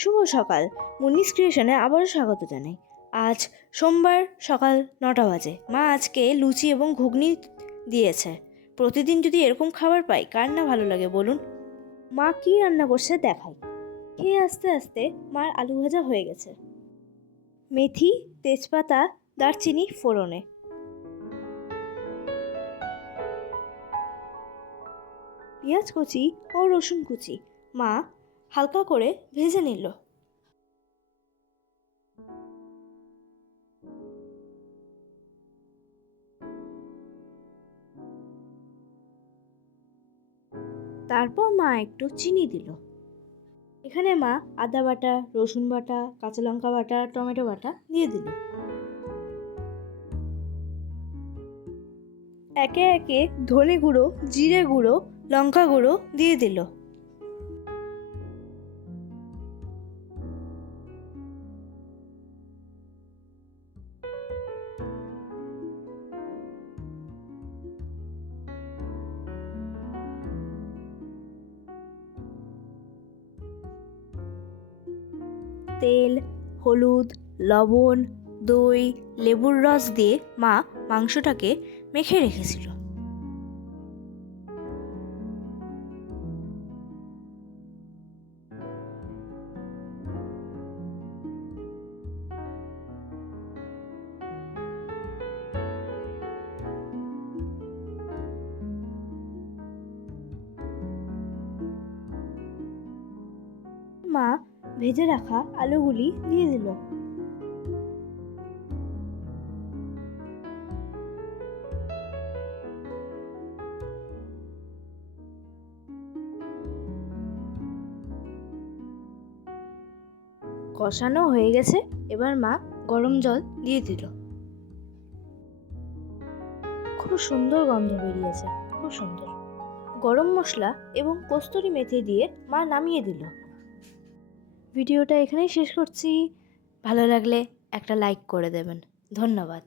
শুভ সকাল। মুন্নিস ক্রিয়েশনে আবারও স্বাগত জানাই। আজ সোমবার সকাল 9টা বাজে। মা আজকে লুচি এবং ঘুগনি দিয়েছে। প্রতিদিন যদি এরকম খাবার পাই কার না ভালো লাগে বলুন। মা কি রান্না করছে দেখাই। খেয়ে আস্তে আস্তে মার আলু ভাজা হয়ে গেছে। মেথি, তেজপাতা, দারচিনি ফোড়নে। পেঁয়াজ কুচি ও রসুন কুচি মা হালকা করে ভেজে নিল। তারপর মা একটু চিনি দিল। এখানে মা আদা বাটা, রসুন বাটা, কাঁচা লঙ্কা বাটা, টমেটো বাটা দিয়ে দিল। একে একে ধনে গুঁড়ো, জিরে গুঁড়ো, লঙ্কা গুঁড়ো দিয়ে দিল। তেল, হলুদ, লবণ, দই, লেবুর রস দিয়ে মা মাংসটাকে মেখে রেখেছিল। মা ভেজে রাখা আলুগুলি দিয়ে দিল। কষানো হয়ে গেছে, এবার মা গরম জল দিয়ে দিল। খুব সুন্দর গন্ধ বেরিয়েছে, খুব সুন্দর। গরম মশলা এবং কস্তুরি মেথি দিয়ে মা নামিয়ে দিল। ভিডিওটা এখানেই শেষ করছি। ভালো লাগলে একটা লাইক করে দেবেন। ধন্যবাদ।